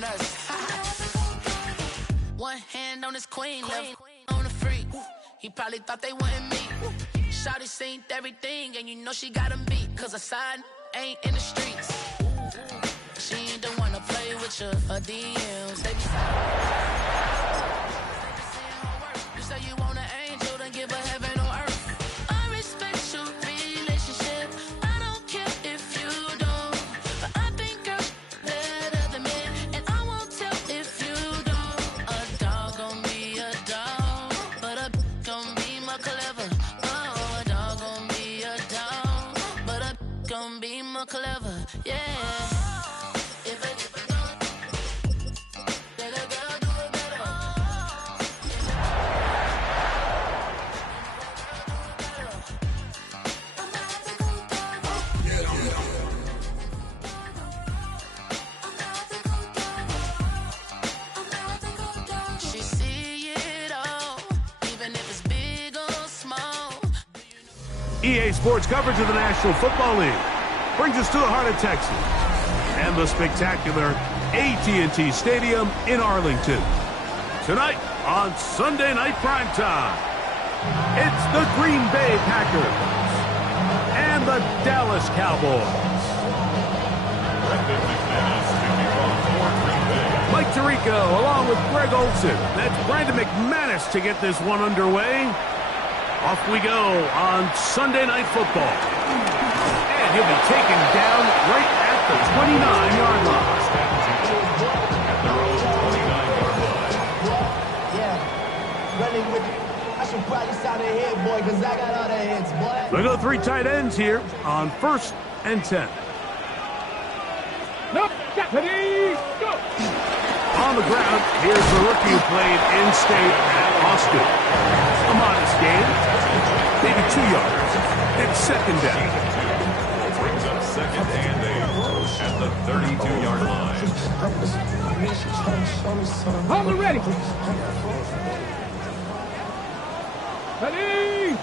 than us. One hand on his queen, left on the freak. He probably thought they wouldn't meet. Shawty seen everything, and you know she got him beat. Cause her side ain't in the streets. She ain't the one to play with you. Her DMs, they be you say you want an angel, then give her heaven on earth. I respect your relationship. I don't care if you don't. But I think girls better than men. And I won't tell if you don't. A dog gon' be a dog, but a gon' be more clever. Oh, a dog gon' be a dog, but a gon' be more clever. Yeah. EA Sports coverage of the National Football League brings us to the heart of Texas and the spectacular AT&T Stadium in Arlington. Tonight on Sunday Night Primetime, it's the Green Bay Packers and the Dallas Cowboys. Mike Tirico along with Greg Olson. That's Brandon McManus to get this one underway. Off we go on Sunday Night Football. And he'll be taken down right at the 29-yard line. At their own 29-yard line. Yeah, running with it. I should probably sound a head, boy, because I got all the heads, boy. We go three tight ends here on 1st and 10. Nope, ready, go! On the ground, here's the rookie who played in-state at Austin. A modest game, maybe 2 yards. It's second down. Brings up second and 8 at the 32-yard line. Hold it ready. Ready.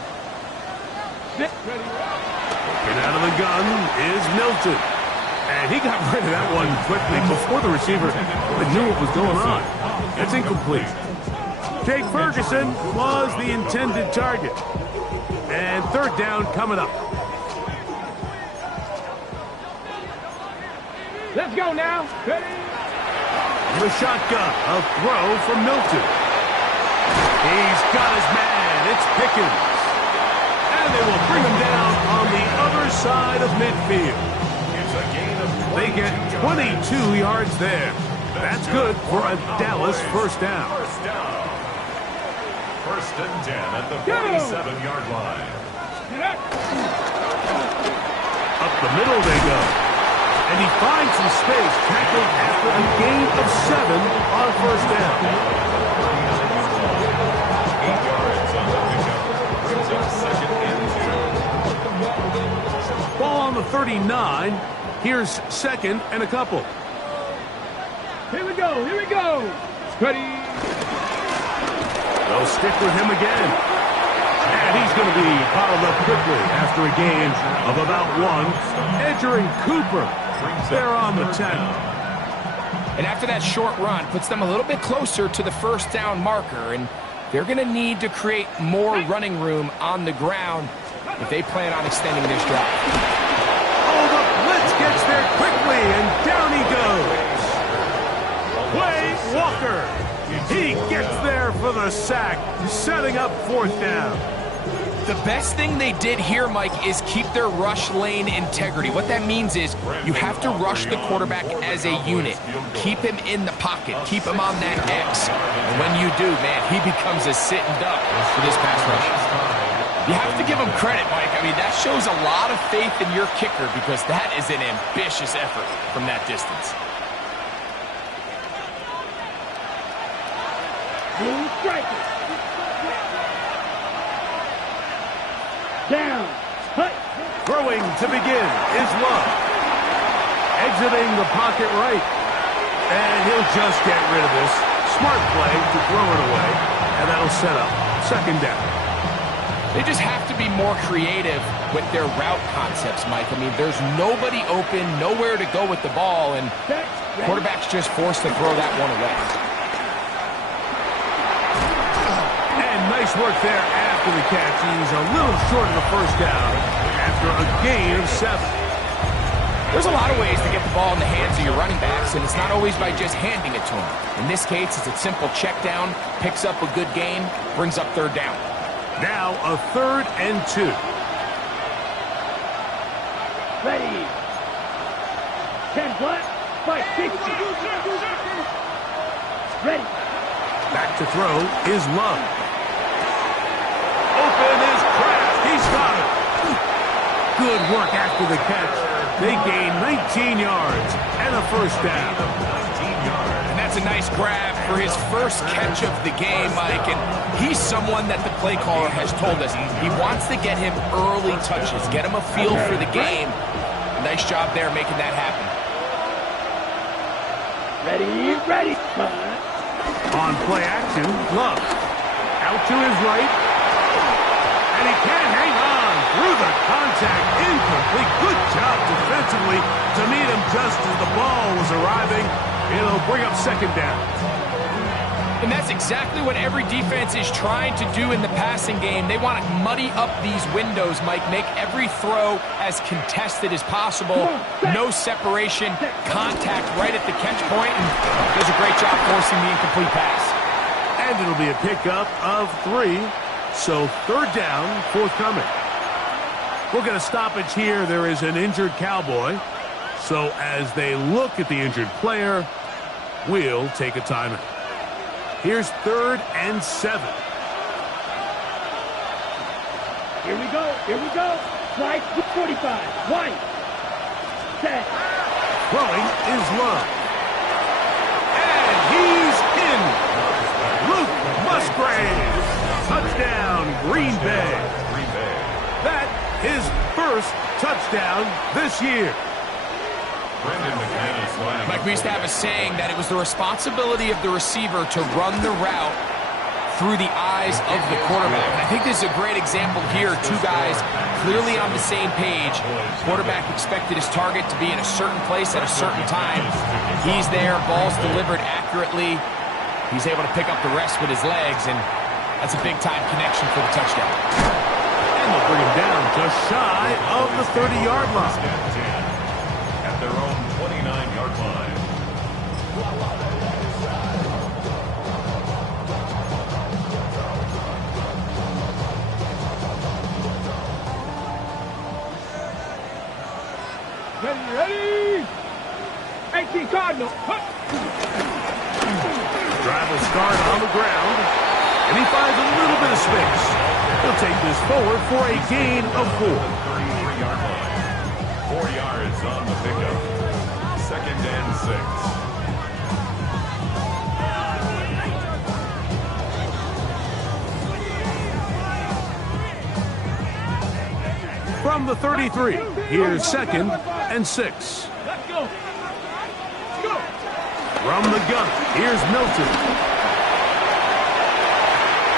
Sit ready. And out of the gun is Milton. And he got rid of that one quickly before the receiver even knew what was going on. It's incomplete. Jake Ferguson was the intended target. And third down coming up. Let's go now. Ready. The shotgun, a throw from Milton. He's got his man. It's Pickens. And they will bring him down on the other side of midfield. They get 22 yards there. That's good for a Dallas first down. First and 10 at the 47-yard line. Up the middle they go. And he finds some space, tackled after a gain of 7 on first down. 8 yards on the pickup. Brings up second and 2. Ball on the 39. Here's second and a couple. Here we go. Here we go. Ready. They'll stick with him again. And he's going to be fouled up quickly after a gain of about 1. Edger and Cooper, they're on the 10. And after that short run, puts them a little bit closer to the first down marker. And they're going to need to create more running room on the ground if they plan on extending this drive. Gets there quickly, and down he goes. Wade Walker. He gets there for the sack, setting up fourth down. The best thing they did here, Mike, is keep their rush lane integrity. What that means is you have to rush the quarterback as a unit. Keep him in the pocket. Keep him on that X. And when you do, man, he becomes a sitting duck for this pass rush. You have to give him credit, Mike. I mean, that shows a lot of faith in your kicker because that is an ambitious effort from that distance. Down. Throwing to begin is Love. Exiting the pocket right. And he'll just get rid of this. Smart play to throw it away. And that'll set up second down. They just have to be more creative with their route concepts, Mike. I mean, there's nobody open, nowhere to go with the ball, and quarterback's just forced to throw that one away. And nice work there after the catch. He's a little short of the first down after a gain of 7. There's a lot of ways to get the ball in the hands of your running backs, and it's not always by just handing it to them. In this case, it's a simple check down, picks up a good gain, brings up 3rd down. Now a 3rd and 2. Ready. 10 what? 560. Ready. Back to throw is Love. Open is Kraft. He's got it. Good work after the catch. They gain 19 yards and a 1st down. And that's a nice grab for his first catch of the game, Mike. And he's someone that the play caller has told us he wants to get him early touches, get him a feel for the game. Nice job there making that happen. Ready. On play action, Love. Out to his right. And he can't hang on through the contact. Incomplete. Good job defensively to meet him just as the ball was arriving. It'll bring up 2nd down. And that's exactly what every defense is trying to do in the passing game. They want to muddy up these windows, Mike, make every throw as contested as possible. No separation, contact right at the catch point, and does a great job forcing the incomplete pass. And it'll be a pickup of 3. So 3rd down, forthcoming. We'll get a stoppage here. There is an injured Cowboy. So as they look at the injured player, we'll take a timeout. Here's 3rd and 7. Here we go. Slide 45. White. Set. Throwing is Love. And he's in. Luke Musgrave. Touchdown, Green Bay. That his first touchdown this year. Mike, we used to have a saying that it was the responsibility of the receiver to run the route through the eyes of the quarterback. And I think this is a great example here. 2 guys clearly on the same page. Quarterback expected his target to be in a certain place at a certain time. He's there, ball's delivered accurately. He's able to pick up the rest with his legs, and that's a big-time connection for the touchdown. And they'll bring him down just shy of the 30-yard line. At their own 29-yard line. Ready. 18 Cardinal. Drive will start on the ground, and he finds a little bit of space. He'll take this forward for a gain of 4. 33-yard line. 4 yards on the pickup. 2nd and 6. From the 33, here's 2nd and 6. Let's go. From the gun, here's Milton.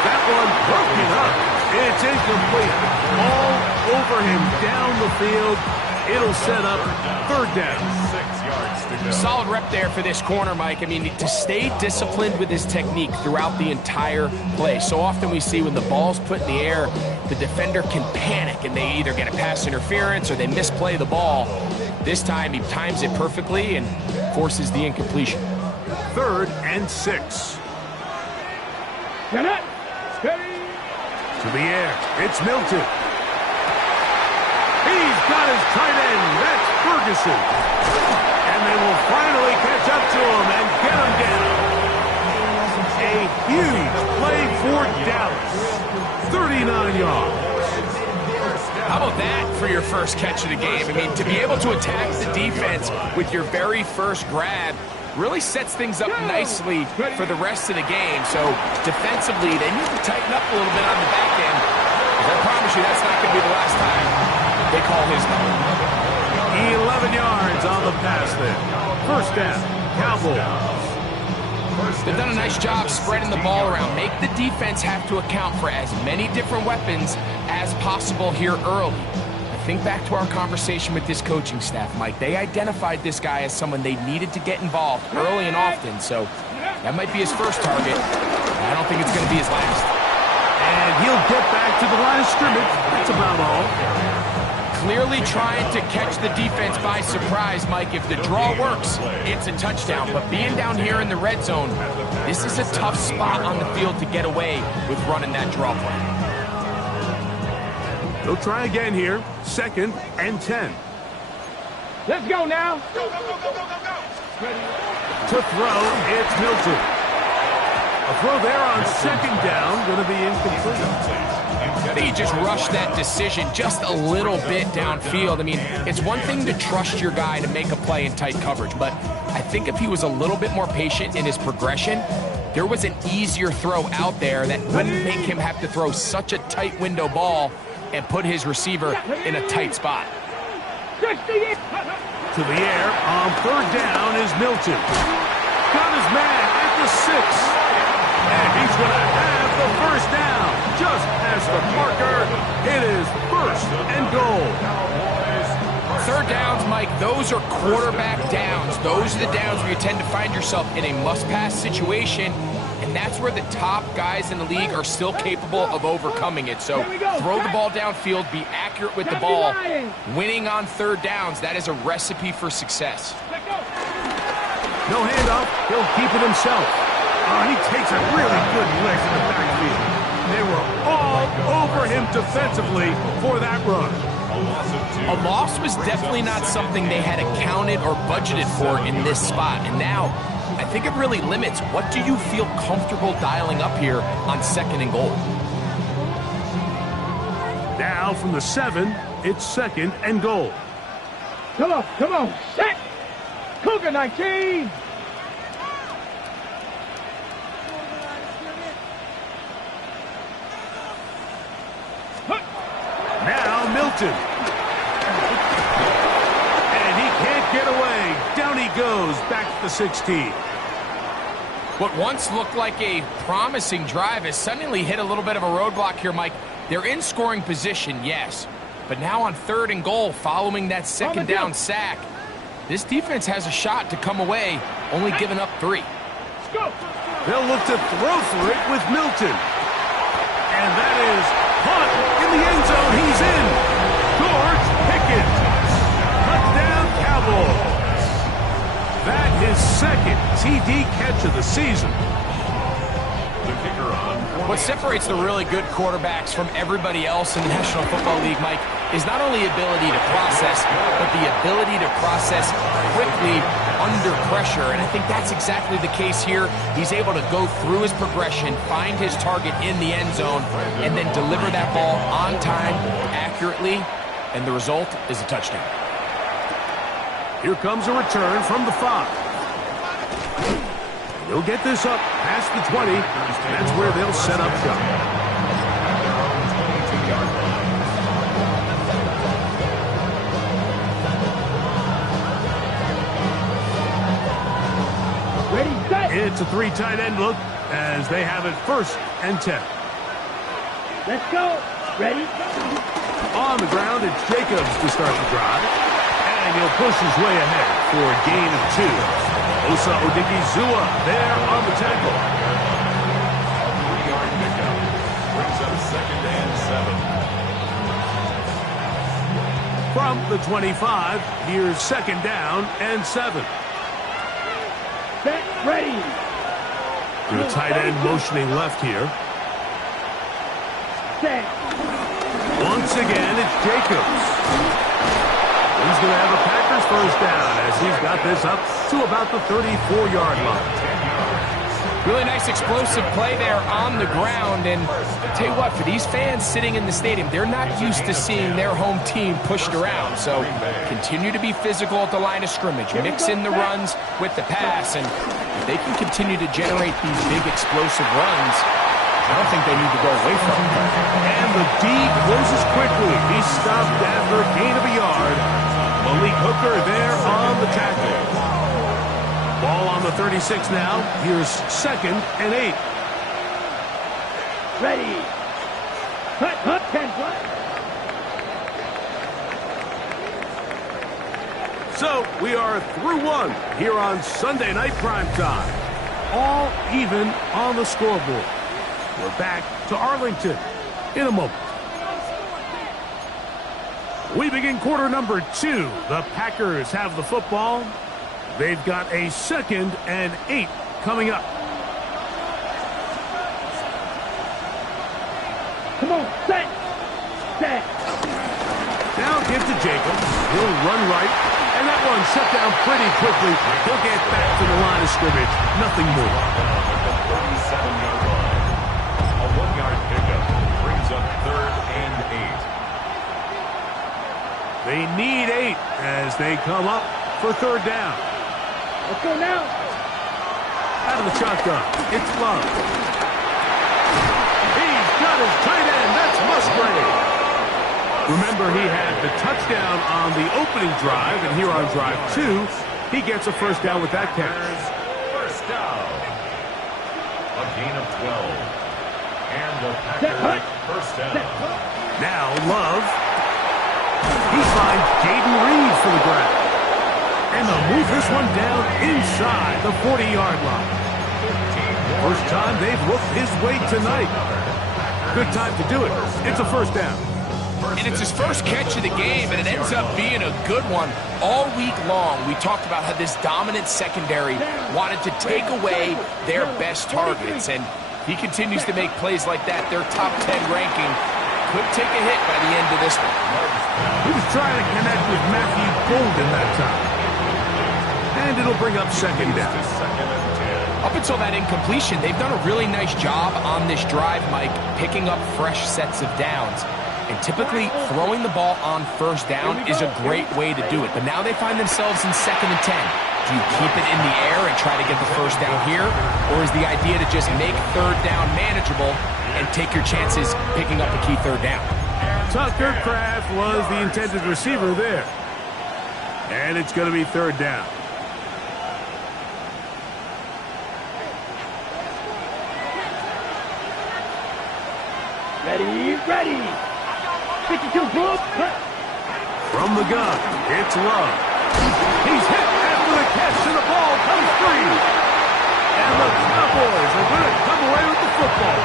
That one broken up. It's incomplete. All over him down the field. It'll set up 3rd down. 6 yards to go. Solid rep there for this corner, Mike. I mean, to stay disciplined with his technique throughout the entire play. So often we see when the ball's put in the air, the defender can panic and they either get a pass interference or they misplay the ball. This time he times it perfectly and forces the incompletion. 3rd and 6. Get it. Steady. To the air, it's Milton. He's got his tight end. That's Ferguson. And they will finally catch up to him and get him down. A huge play for Dallas. 39 yards. How about that for your first catch of the game? I mean, to be able to attack the defense with your very first grab really sets things up nicely for the rest of the game. So defensively, they need to tighten up a little bit on the back end. I promise you that's not going to be the last time they call his number. 11 yards on the pass there. First down, Cowboys. They've done a nice job spreading the ball around. Make the defense have to account for as many different weapons as possible here early. Think back to our conversation with this coaching staff, Mike. They identified this guy as someone they needed to get involved early and often, so that might be his first target. I don't think it's going to be his last. And he'll get back to the line of scrimmage. That's about all. Clearly trying to catch the defense by surprise, Mike. If the draw works, it's a touchdown. But being down here in the red zone, this is a tough spot on the field to get away with running that draw play. They'll try again here. 2nd and 10. Let's go now. To throw, it's Milton. A throw there on 2nd down, going to be incomplete. I think he just rushed that decision just a little bit downfield. I mean, it's one thing to trust your guy to make a play in tight coverage, but I think if he was a little bit more patient in his progression, there was an easier throw out there that wouldn't make him have to throw such a tight window ball and put his receiver in a tight spot. To the air on 3rd down is Milton. Got his man at the 6. And he's going to have the 1st down. Just past the marker, it is 1st and goal. 3rd downs, Mike, those are quarterback downs. Those are the downs where you tend to find yourself in a must-pass situation, and that's where the top guys in the league are still capable of overcoming it. So throw the ball downfield, be accurate with the ball. Winning on 3rd downs, that is a recipe for success. No handoff. He'll keep it himself. Oh, he takes a really good lick in the backfield. They were all over him defensively for that run. A loss was definitely not something they had accounted or budgeted for in this spot. And now, I think it really limits what do you feel comfortable dialing up here on 2nd and goal. Now from the 7, it's 2nd and goal. Come on, set. Cougar 19. Now Milton. And he can't get away. Down he goes, back to the 16. What once looked like a promising drive has suddenly hit a little bit of a roadblock here, Mike. They're in scoring position, yes. But now on 3rd and goal, following that 2nd down sack, this defense has a shot to come away, only giving up 3. They'll look to throw for it with Milton. And that is caught in the end zone. He's in. George Pickens. Touchdown, Cowboys. That is 2nd TD catch of the season. What separates the really good quarterbacks from everybody else in the National Football League, Mike, is not only ability to process, but the ability to process quickly under pressure. And I think that's exactly the case here. He's able to go through his progression, find his target in the end zone, and then deliver that ball on time, accurately, and the result is a touchdown. Here comes a return from the 5. They'll get this up past the 20. That's where they'll set up shop. Ready, set. It's a 3 tight end look as they have it 1st and 10. Let's go. Ready. On the ground, it's Jacobs to start the drive. And he'll push his way ahead for a gain of 2. Osa Odigizua there on the tackle. 3-yard pickup. Brings up 2nd and 7. From the 25, here's 2nd down and 7. Set. Ready. The tight end motioning left here. Set. Once again, it's Jacobs. He's going to have a Packers 1st down as he's got this up to about the 34-yard line. Really nice explosive play there on the ground. And I'll tell you what, for these fans sitting in the stadium, they're not used to seeing their home team pushed around. So continue to be physical at the line of scrimmage. Mix in the runs with the pass. And if they can continue to generate these big explosive runs, I don't think they need to go away from it. And the D closes quickly. He's stopped after a gain of a yard. Malik Hooker there on the tackle. Ball on the 36 now. Here's 2nd and 8. Ready. Hut, 10 flat. So we are through one here on Sunday Night Primetime. All even on the scoreboard. We're back to Arlington in a moment. We begin quarter number 2. The Packers have the football. They've got a 2nd and 8 coming up. Come on, set. Now give to Jacobs. He'll run right. And that one shut down pretty quickly. He'll get back to the line of scrimmage. Nothing more. The 37-yard line. A 1-yard pickup brings up 3rd and 8. They need 8 as they come up for 3rd down. Let's go now. Out of the shotgun, it's Love. He's got his tight end. That's Musgrave. Remember, he had the touchdown on the opening drive, and here on drive 2, he gets a 1st down with that catch. 1st down. A gain of 12. And the Packers 1st down. Now Love. He finds Jaden Reed for the grab. And they'll move this one down inside the 40-yard line. First time they've looked his way tonight. Good time to do it. It's a 1st down. And it's his first catch of the game, and it ends up being a good one. All week long, we talked about how this dominant secondary wanted to take away their best targets, and he continues to make plays like that. Their top 10 ranking could take a hit by the end of this one. He was trying to connect with Matthew Golden that time. And it'll bring up 2nd down. Up until that incompletion, they've done a really nice job on this drive, Mike, picking up fresh sets of downs. And typically, throwing the ball on 1st down is a great way to do it. But now they find themselves in 2nd and 10. Do you keep it in the air and try to get the 1st down here? Or is the idea to just make 3rd down manageable and take your chances picking up a key 3rd down? Tucker Kraft was the intended receiver there. And it's going to be 3rd down. Ready. 52 Bulls. From the gun, it's Love. He's hit after the catch, and the ball comes free. And the Cowboys are going to come away with the football.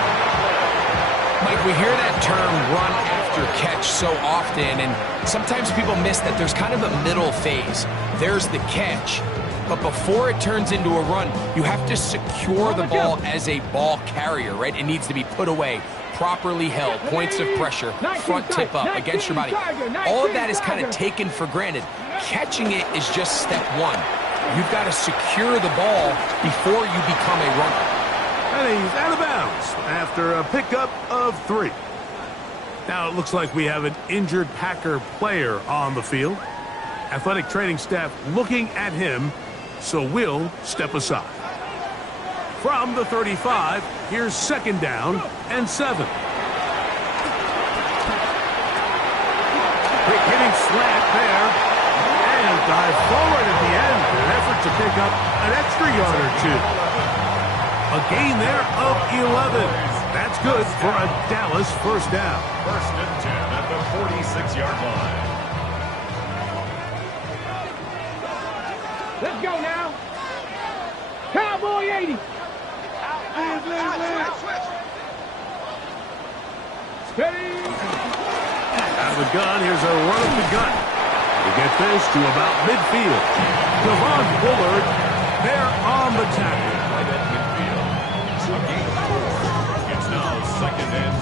Mike, we hear that term run after catch so often, and sometimes people miss that there's kind of a middle phase. There's the catch, but before it turns into a run, you have to secure the ball as a ball carrier, right? It needs to be put away, properly held, points of pressure, front tip up against your body. All of that is kind of taken for granted. Catching it is just step 1. You've got to secure the ball before you become a runner. And he's out of bounds after a pickup of 3. Now it looks like we have an injured Packer player on the field. Athletic training staff looking at him, so we'll step aside. From the 35, here's 2nd down and 7. Quick hitting slant there. And dive forward at the end in an effort to pick up an extra yard or 2. A gain there of 11. That's good for a Dallas 1st down. 1st and 10 at the 46-yard line. Let's go now. Cowboy 80. Steady. Out of the gun, here's a run of the gun. To get this to about midfield. Javon Bullard there on the tackle. Right at midfield. A gain of 4. It's now 2nd and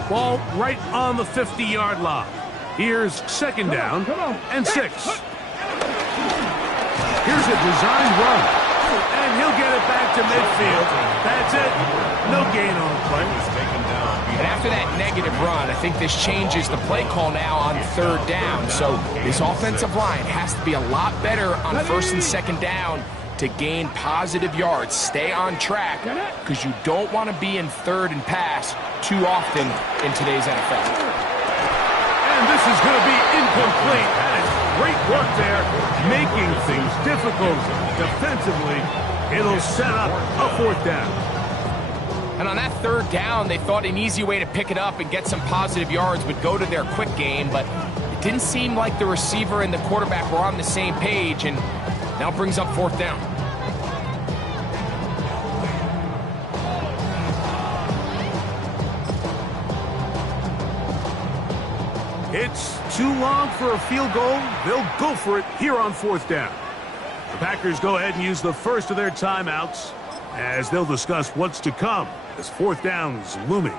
6. Ball right on the 50-yard line. Here's 2nd down and 6. Here's a design run. And he'll get it back to midfield. That's it. No gain on the play. And after that negative run, I think this changes the play call now on 3rd down. So this offensive line has to be a lot better on 1st and 2nd down to gain positive yards. Stay on track because you don't want to be in 3rd and pass too often in today's NFL. And this is going to be incomplete. That is great work there, making things difficult defensively. It'll set up a 4th down. And on that 3rd down, they thought an easy way to pick it up and get some positive yards would go to their quick game, but it didn't seem like the receiver and the quarterback were on the same page, and now brings up 4th down. It's too long for a field goal. They'll go for it here on 4th down. The Packers go ahead and use the first of their timeouts as they'll discuss what's to come as 4th down's looming.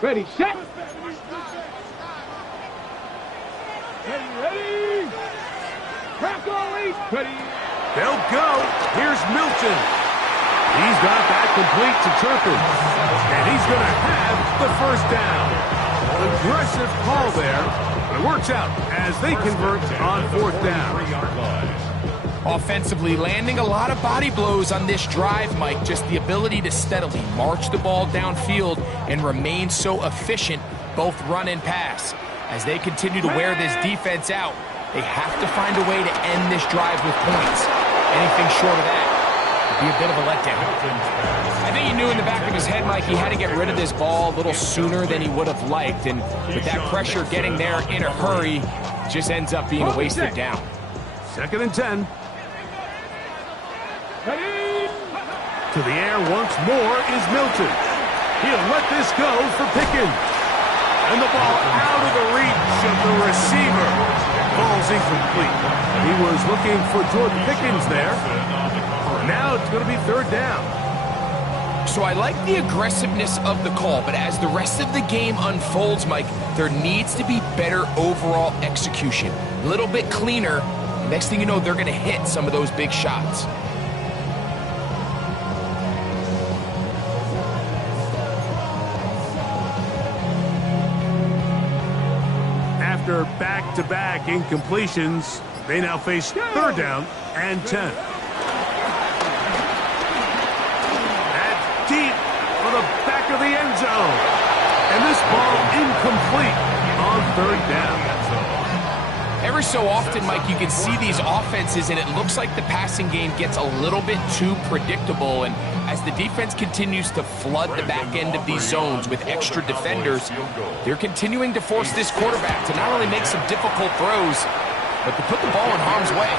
Ready, set. Ready. Crack going. Ready. They'll go. Here's Milton. He's got that complete to Turpin. And he's going to have the 1st down. Aggressive call there, but it works out as they convert on 4th down. Offensively, landing a lot of body blows on this drive, Mike. Just the ability to steadily march the ball downfield and remain so efficient, both run and pass. As they continue to wear this defense out, they have to find a way to end this drive with points. Anything short of that would be a bit of a letdown. I think he knew in the back of his head, Mike, he had to get rid of this ball a little sooner than he would have liked. And with that pressure getting there in a hurry, it just ends up being a wasted down. 2nd and 10. Ready. To the air once more is Milton. He'll let this go for Pickens. And the ball out of the reach of the receiver. Ball's incomplete. He was looking for Jordan Pickens there. Now it's going to be 3rd down. So I like the aggressiveness of the call, but as the rest of the game unfolds, Mike, there needs to be better overall execution. A little bit cleaner. Next thing you know, they're going to hit some of those big shots. After back-to-back incompletions, they now face 3rd down and 10. That's deep for the back of the end zone. And this ball incomplete on 3rd down. Every so often, Mike, you can see these offenses, and it looks like the passing game gets a little bit too predictable. And as the defense continues to flood the back end of these zones with extra defenders, they're continuing to force this quarterback to not only make some difficult throws, but to put the ball in harm's way.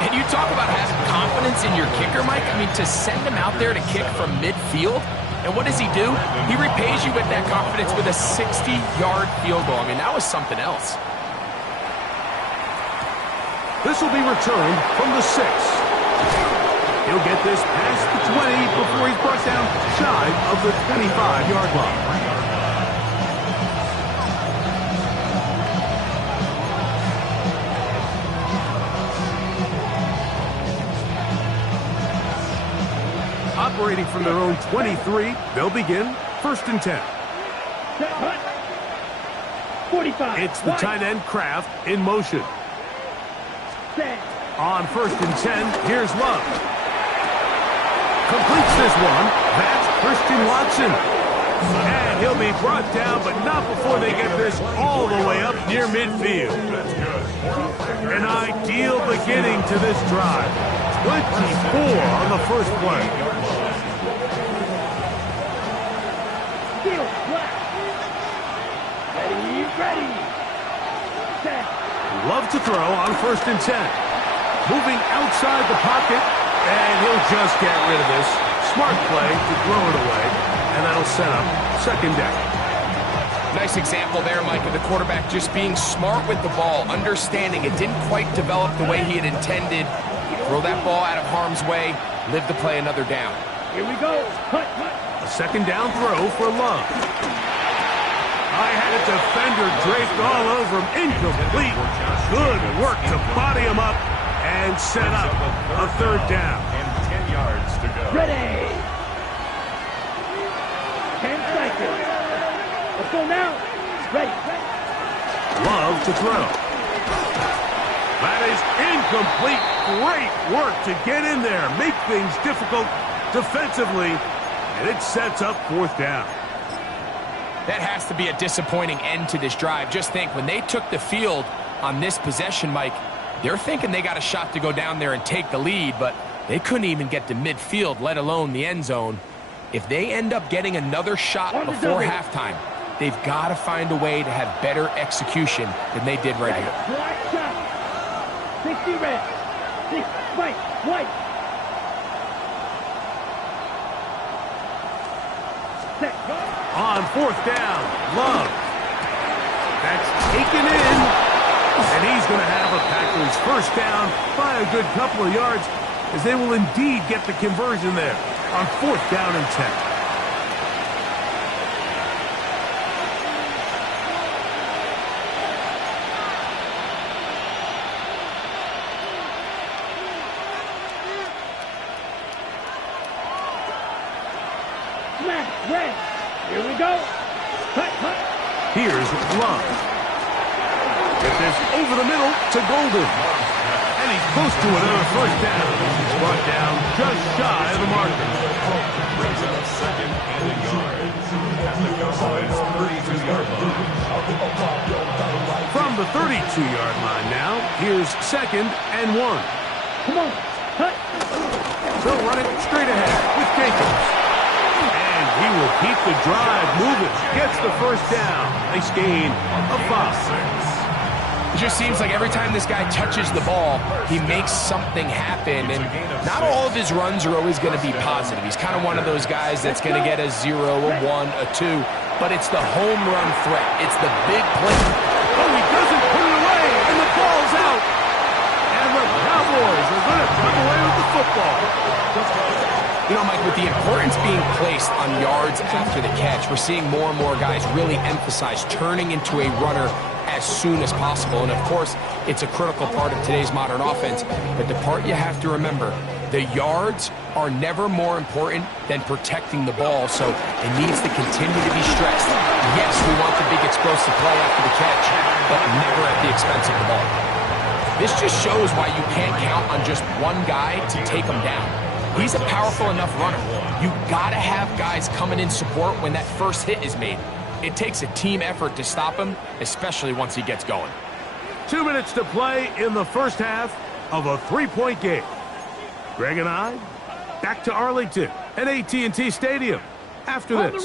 And you talk about having confidence in your kicker, Mike. I mean, to send him out there to kick from midfield, and what does he do? He repays you with that confidence with a 60-yard field goal. I mean, that was something else. This will be returned from the 6. He'll get this past the 20 before he's brought down shy of the 25-yard line. Operating from their own 23, they'll begin 1st and 10. 45. It's the tight end Kraft in motion. On 1st and 10, here's Love. Completes this one. That's Christian Watson. And he'll be brought down, but not before they get this all the way up near midfield. An ideal beginning to this drive. 24 on the first play. Ready. Love to throw on 1st and 10. Moving outside the pocket, and he'll just get rid of this. Smart play to throw it away, and that'll set up 2nd down. Nice example there, Mike, of the quarterback just being smart with the ball, understanding it didn't quite develop the way he had intended. Throw that ball out of harm's way, live to play another down. Here we go. Cut. A 2nd down throw for Love. I had a defender draped all over him. Incomplete. Good work to body him up and set up a 3rd down. And 10 yards to go. Ready. 10 seconds. Let's go now. Ready. Love to throw. That is incomplete. Great work to get in there. Make things difficult defensively. And it sets up 4th down. That has to be a disappointing end to this drive. Just think, when they took the field on this possession, Mike, they're thinking they got a shot to go down there and take the lead, but they couldn't even get to midfield, let alone the end zone. If they end up getting another shot before halftime, they've got to find a way to have better execution than they did right here. 60 red. White. On fourth down, Love. That's taken in. And he's going to have a Packers first down by a good couple of yards, as they will indeed get the conversion there on fourth down and 10. Red. Here we go. Cut. Here's Love. Get this over the middle to Golden. And he's close to another first down. He's brought down just shy of the marker. Brings up second and a yard at the Cowboys' 32-yard line. From the 32-yard line now, here's second and 1. Come on. Cut. They'll run it straight ahead with Jacobs. And he will keep the drive moving. Gets the first down. Nice gain of 5. It just seems like every time this guy touches the ball, he makes something happen, and not all of his runs are always going to be positive. He's kind of one of those guys that's going to get a 0, a 1, a 2, but it's the home run threat. It's the big play. Oh, he doesn't put it away, and the ball's out. And the Cowboys are going to come away with the football. You know, Mike, with the importance being placed on yards after the catch, we're seeing more and more guys really emphasize turning into a runner as soon as possible. And of course, it's a critical part of today's modern offense. But the part you have to remember, the yards are never more important than protecting the ball. So it needs to continue to be stressed. Yes, we want the big explosive play after the catch, but never at the expense of the ball. This just shows why you can't count on just one guy to take him down. He's a powerful enough runner. You gotta have guys coming in support when that first hit is made. It takes a team effort to stop him, especially once he gets going. 2 minutes to play in the first half of a 3-point game. Greg and I, back to Arlington at AT&T Stadium. After this,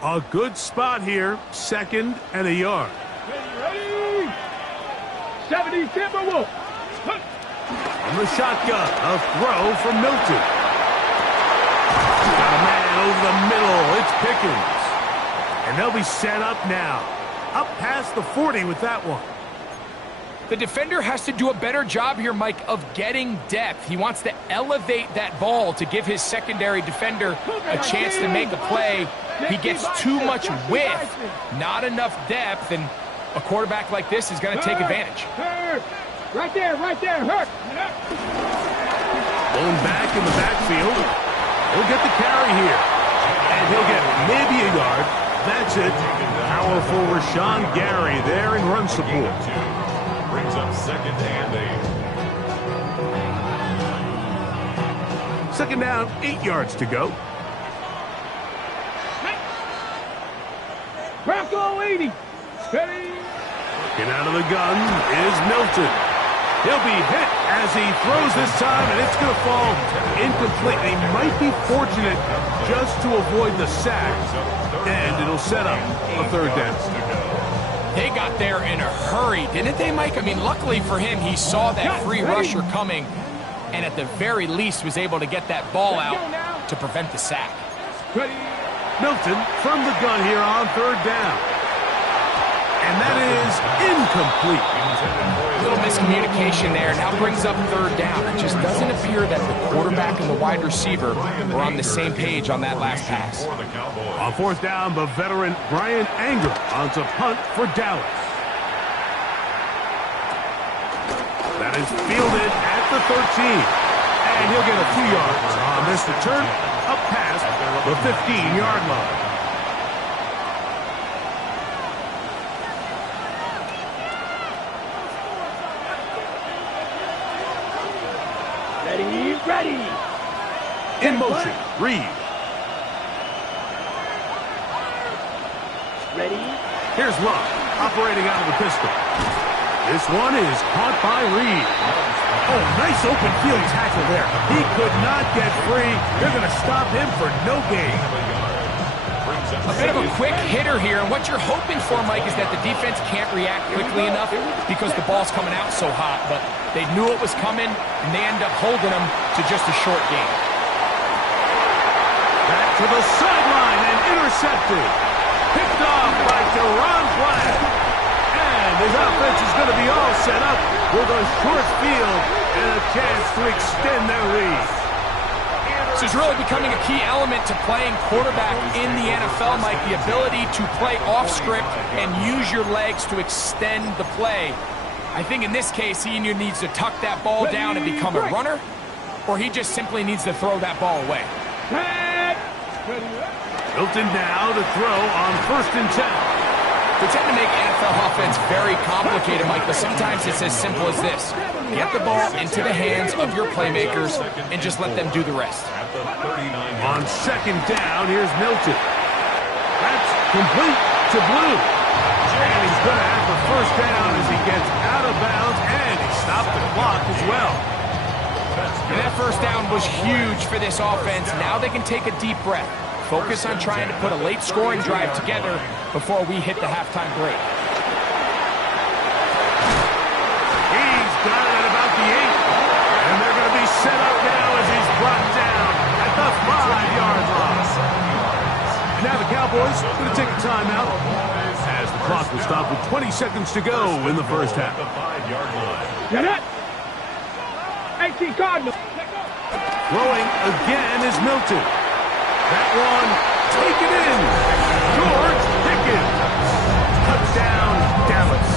a good spot here, second and a yard. Ready. 70 Timberwolves. On the shotgun, a throw from Milton. Got a man over the middle. It's Pickens. And they'll be set up now. Up past the 40 with that one. The defender has to do a better job here, Mike, of getting depth. He wants to elevate that ball to give his secondary defender a chance to make a play. He gets too much width, not enough depth, and a quarterback like this is going to take advantage. Right there, hurt. Going back in the backfield. He'll get the carry here. And he'll get maybe a yard. That's it. Powerful Rashawn Gary there in run support. Brings up second and 8. Second down, 8 yards to go. Bronco 80. Steady. Get out of the gun is Milton. He'll be hit as he throws this time, and it's going to fall incomplete. He might be fortunate just to avoid the sack, and it'll set up a third down. They got there in a hurry, didn't they, Mike? I mean, luckily for him, he saw that free rusher coming, and at the very least was able to get that ball out to prevent the sack. Milton from the gun here on third down. And that is incomplete. A little miscommunication there. Now brings up third down. It just doesn't appear that the quarterback and the wide receiver were on the same page on that last pass. On fourth down, the veteran Brian Anger onto punt for Dallas. That is fielded at the 13. And he'll get a few yards on this return up past the 15-yard line. Ready. In motion, Reed. Ready? Here's Love, operating out of the pistol. This one is caught by Reed. Oh, nice open field tackle there. He could not get free. They're going to stop him for no gain. A bit of a quick hitter here, and what you're hoping for, Mike, is that the defense can't react quickly enough because the ball's coming out so hot, but they knew it was coming, and they end up holding them to just a short gain. Back to the sideline and intercepted. Picked off by Deron Black. And his offense is going to be all set up with a short field and a chance to extend their lead. This is really becoming a key element to playing quarterback in the NFL, Mike, the ability to play off script and use your legs to extend the play. I think in this case, he either needs to tuck that ball down and become a runner, or he just simply needs to throw that ball away. Milton now to throw on 1st and 10. We tend to make NFL offense very complicated, Mike, but sometimes it's as simple as this. Get the ball into the hands of your playmakers and just let them do the rest. On 2nd down, here's Milton. That's complete to Blue. And he's going to have the 1st down as he gets out of bounds, and he stopped the clock as well. And that 1st down was huge for this offense. Now they can take a deep breath. Focus on trying to put a late scoring drive together before we hit the halftime break. He's got it at about the 8. And they're going to be set up now as he's brought down at the 5-yard line. And now the Cowboys are going to take a timeout as the clock will stop with 20 seconds to go in the 1st half. Get it! 18 Cardinals. Throwing again is Milton. That one, taken in. George Pickens. Touchdown, Dallas.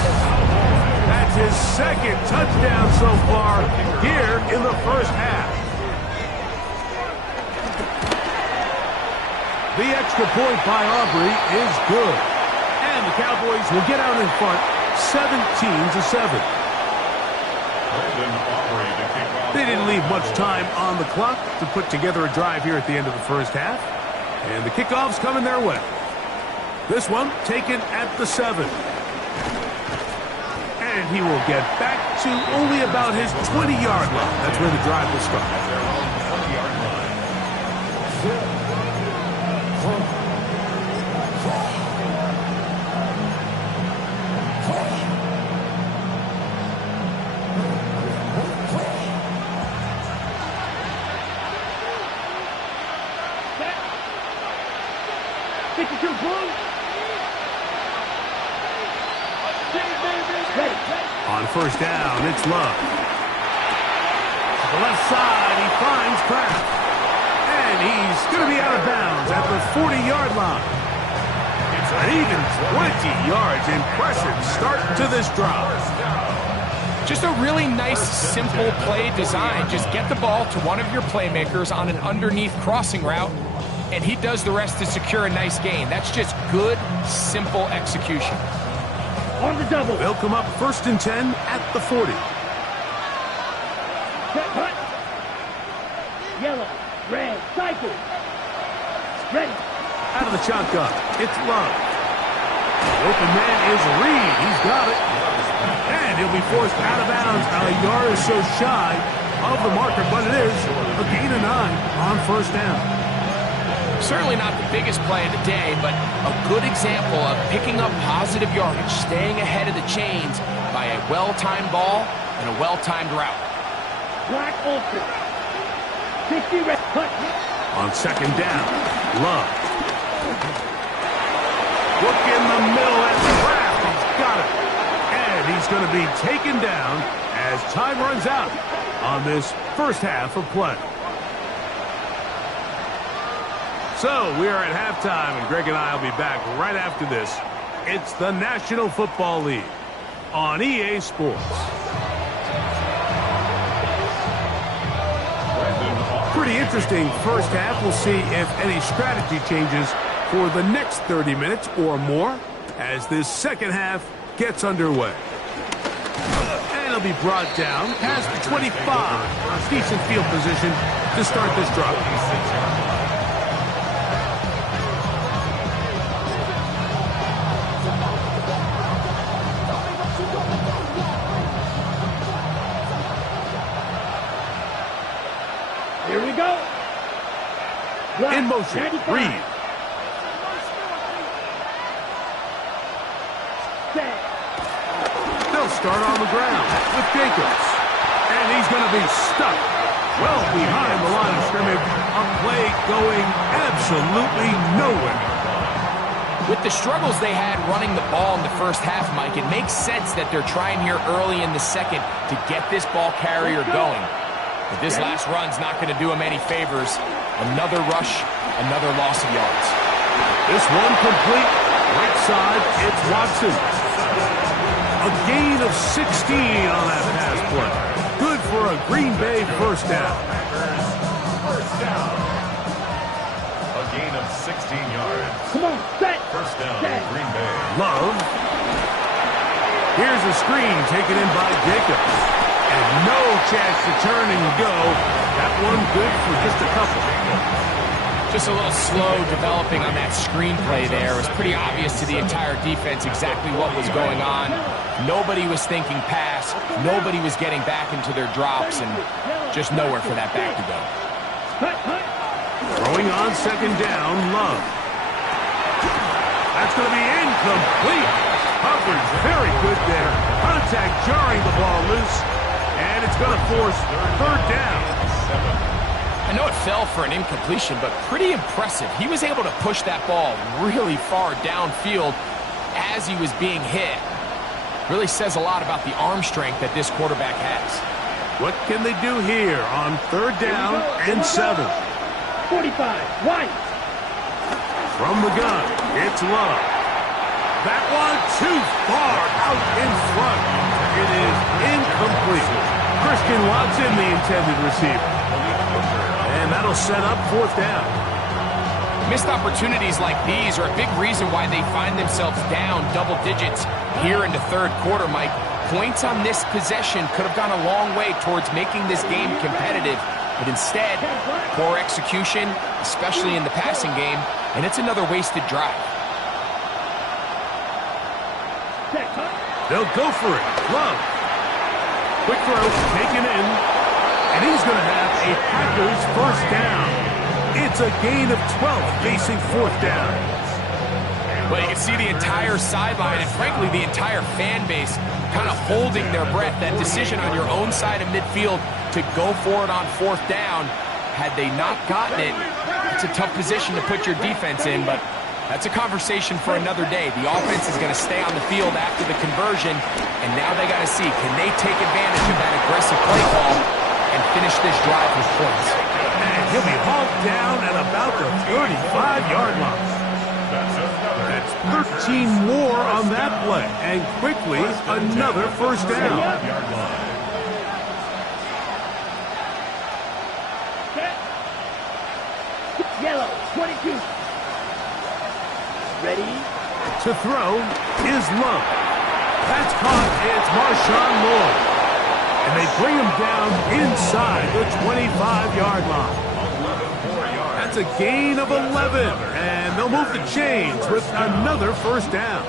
That's his 2nd touchdown so far here in the 1st half. The extra point by Aubrey is good. And the Cowboys will get out in front 17-7. They didn't leave much time on the clock to put together a drive here at the end of the 1st half. And the kickoff's coming their way. This one taken at the 7. And he will get back to only about his 20-yard line. That's where the drive will start. On 1st down, it's Love. To the left side, he finds Kraft. And he's going to be out of bounds at the 40-yard line. An even 20 yards. Impressive start to this drive. Just a really nice, simple play design. Just get the ball to one of your playmakers on an underneath crossing route, and he does the rest to secure a nice gain. That's just good, simple execution. On the double. They'll come up 1st and 10 at the 40. Set, hut. Yellow, red, cycle. Ready. Out of the shotgun, it's Love. Open man is Reed. He's got it. And he'll be forced out of bounds a yard or so shy of the marker, but it is a gain of 9 on 1st down. Certainly not the biggest play of the day, but a good example of picking up positive yardage, staying ahead of the chains by a well-timed ball and a well-timed route. Black open. 60 red. Hut. On 2nd down, Love. Look in the middle at the Kraft. He's got it. And he's going to be taken down as time runs out on this 1st half of play. So we are at halftime, and Greg and I will be back right after this. It's the National Football League on EA Sports. Pretty interesting 1st half. We'll see if any strategy changes for the next 30 minutes or more as this 2nd half gets underway. And it'll be brought down past the 25. Decent field position to start this drive. In motion, Reed. They'll start on the ground with Jacobs. And he's going to be stuck well behind the line of scrimmage. A play going absolutely nowhere. With the struggles they had running the ball in the first half, Mike, it makes sense that they're trying here early in the second to get this ball carrier going. But this last run's not going to do him any favors. Another rush, another loss of yards. This one complete. Right side, it's Watson. A gain of 16 on that pass play. Good for a Green Bay first down. First down. A gain of 16 yards. Come on, set. First down, Green Bay. Love. Here's a screen taken in by Jacobs. And no chance to turn and go. That one good for just a couple. Just a little slow developing on that screenplay there. It was pretty obvious to the entire defense exactly what was going on. Nobody was thinking pass. Nobody was getting back into their drops, and just nowhere for that back to go. Throwing on second down, Love. That's going to be incomplete. Coverage very good there. Contact jarring the ball loose, and it's going to force third down. I know it fell for an incompletion, but pretty impressive. He was able to push that ball really far downfield as he was being hit. Really says a lot about the arm strength that this quarterback has. What can they do here on third down and 7? 45, White. From the gun, it's Love. That one too far out in front. It is incomplete. Christian Watson, the intended receiver. And that'll set up fourth down. Missed opportunities like these are a big reason why they find themselves down double digits here in the third quarter, Mike. Points on this possession could have gone a long way towards making this game competitive. But instead, poor execution, especially in the passing game, and it's another wasted drive. They'll go for it. Love. Quick throw, taken in. And he's going to have a Packers first down. It's a gain of 12 facing fourth down. Well, you can see the entire sideline and, frankly, the entire fan base kind of holding their breath. That decision on your own side of midfield to go for it on fourth down, had they not gotten it, it's a tough position to put your defense in, but that's a conversation for another day. The offense is going to stay on the field after the conversion, and now they got to see, can they take advantage of that aggressive play call and finish this drive with points? And he'll be hauled down at about the 35-yard line. That's 13 more on that play, and quickly another first down. Yellow, 22. Ready? To throw is Love. That's caught. It's Marshawn Lloyd. And they bring him down inside the 25-yard line. That's a gain of 11. And they'll move the chains with another first down.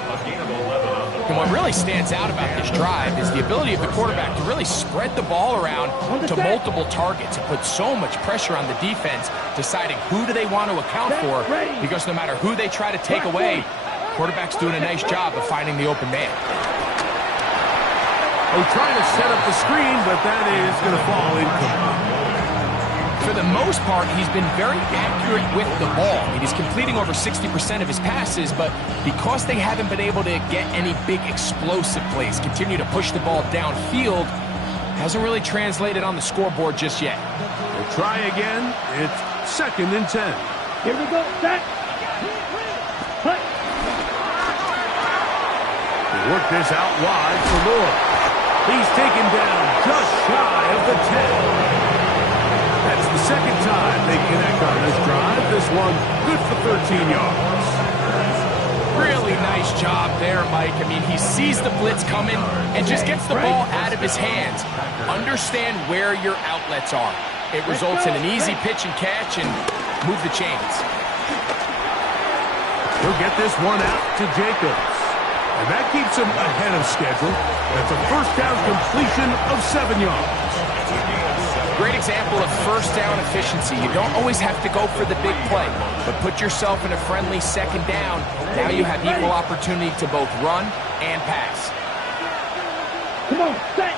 And what really stands out about this drive is the ability of the quarterback to really spread the ball around to multiple targets and put so much pressure on the defense, deciding who do they want to account for, because no matter who they try to take away, quarterback's doing a nice job of finding the open man. They're trying to set up the screen, but that is going to fall incomplete. For the most part, he's been very accurate with the ball. I mean, he's completing over 60% of his passes, but because they haven't been able to get any big explosive plays, continue to push the ball downfield, hasn't really translated on the scoreboard just yet. We'll try again. It's 2nd and 10. Here we go. Set. Hut. They work this out wide for Lloyd. He's taken down just shy of the 10. That's the second time they connect on this drive. This one good for 13 yards. Really nice job there, Mike. I mean, he sees the blitz coming and just gets the ball out of his hands. Understand where your outlets are. It results in an easy pitch and catch and move the chains. He'll get this one out to Jacobs. And that keeps him ahead of schedule. That's a first down completion of 7 yards. Great example of first down efficiency. You don't always have to go for the big play, but put yourself in a friendly second down. Now you have equal opportunity to both run and pass. Come on, set.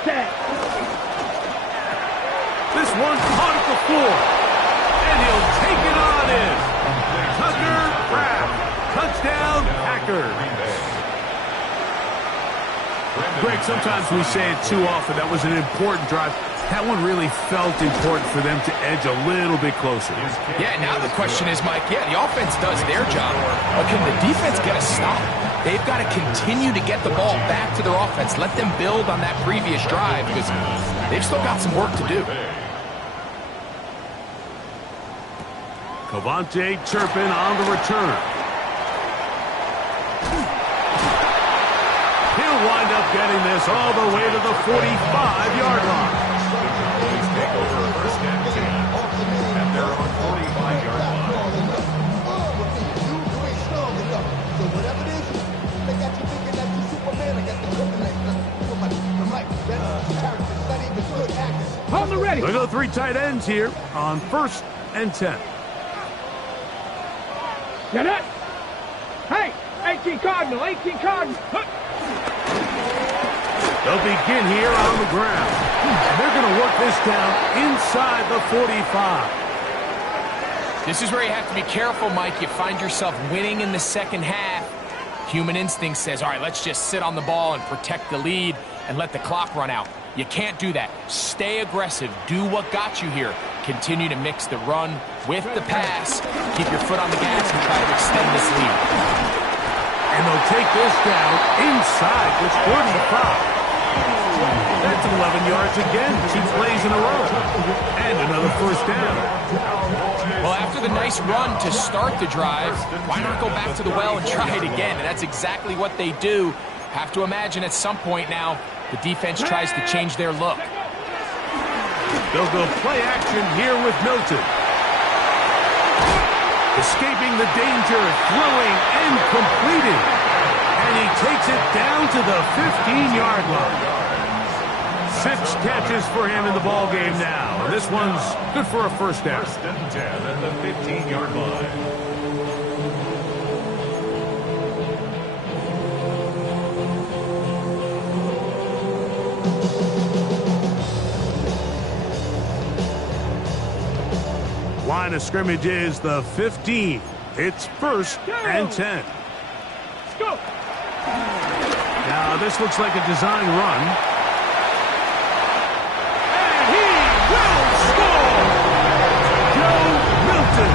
Set. This one caught at the floor. And he'll take it on in. Tucker Kraft. Touchdown, Packers. Greg, sometimes we say it too often. That was an important drive. That one really felt important for them to edge a little bit closer. Yeah, now the question is, Mike, the offense does their job, but can the defense get a stop? They've got to continue to get the ball back to their offense. Let them build on that previous drive because they've still got some work to do. Cavante Turpin on the return. He'll wind up getting this all the way to the 45-yard line. Cowboys take over first and 10 at their own 45-yard line. On the ready. We'll go 3 tight ends here on first and 10. Get it. Hey, 18 Cardinal, 18 Cardinal. They'll begin here on the ground. And they're going to work this down inside the 45. This is where you have to be careful, Mike. You find yourself winning in the second half. Human instinct says, all right, let's just sit on the ball and protect the lead and let the clock run out. You can't do that. Stay aggressive. Do what got you here. Continue to mix the run with the pass. Keep your foot on the gas and try to extend this lead. And they'll take this down inside the 45. That's 11 yards again. 2 plays in a row. And another first down. Well, after the nice run to start the drive, why not go back to the well and try it again? And that's exactly what they do. Have to imagine at some point now, the defense tries to change their look. They'll go play action here with Milton. Escaping the danger, throwing and completing. And he takes it down to the 15-yard line. 6 catches for him in the ball game now. And this one's good for a first down. First and 10 at the 15-yard line. Line of scrimmage is the 15. It's first and 10. Let's go. Now this looks like a design run. And he will score! Joe Milton,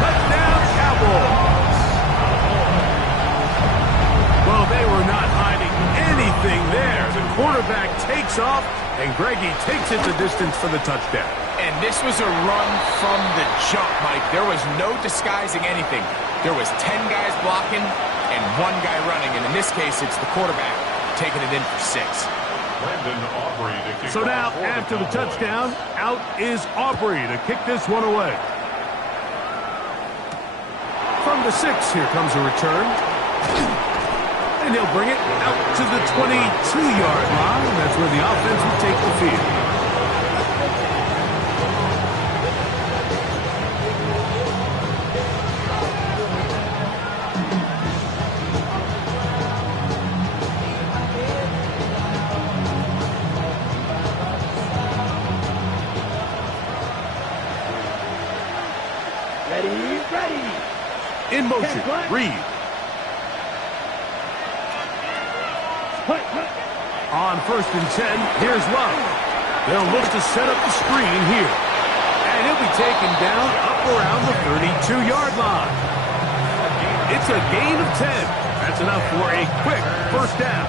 touchdown Cowboys. Well, they were not hiding anything there. The quarterback takes off, and Greggy takes it the distance for the touchdown. And this was a run from the jump, Mike. There was no disguising anything. There was 10 guys blocking and 1 guy running. And in this case, it's the quarterback taking it in for 6. So now, after the touchdown, out is Aubrey to kick this one away. From the 6, here comes a return. And he'll bring it out to the 22-yard line. That's where the offense will take the field. In motion, Reed. On first and 10, here's Love. They'll look to set up the screen here. And he'll be taken down up around the 32-yard line. It's a gain of 10. That's enough for a quick first down.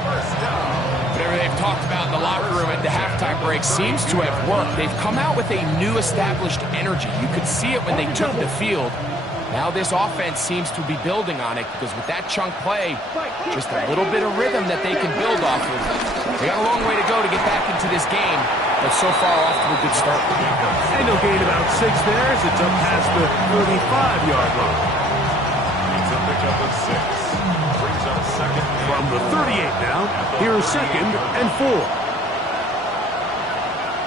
Whatever they've talked about in the locker room at the halftime break seems to have worked. They've come out with a new established energy. You could see it when they took the field. Now this offense seems to be building on it because with that chunk play, just a little bit of rhythm that they can build off of. They got a long way to go to get back into this game, but so far off to a good start. And they'll gain about 6 there as it's up past the 35-yard line. It's a pickup of 6. Brings up second. From the 38 now, here's second and 4.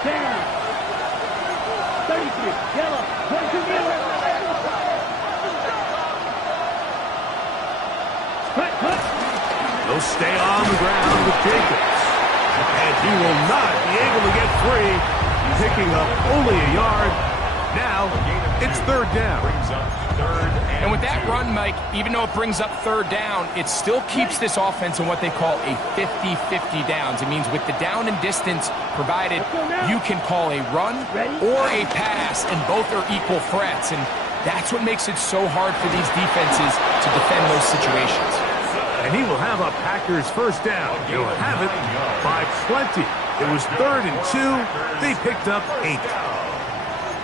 Down. stay on the ground with Jacobs. And he will not be able to get free, picking up only a yard. Now, it's third down. And with that run, Mike, even though it brings up third down, it still keeps this offense in what they call a 50-50 downs. It means with the down and distance provided, you can call a run or a pass, and both are equal threats. And that's what makes it so hard for these defenses to defend those situations. And he will have a Packers first down. He'll have it by plenty. It was 3rd and 2. They picked up 8.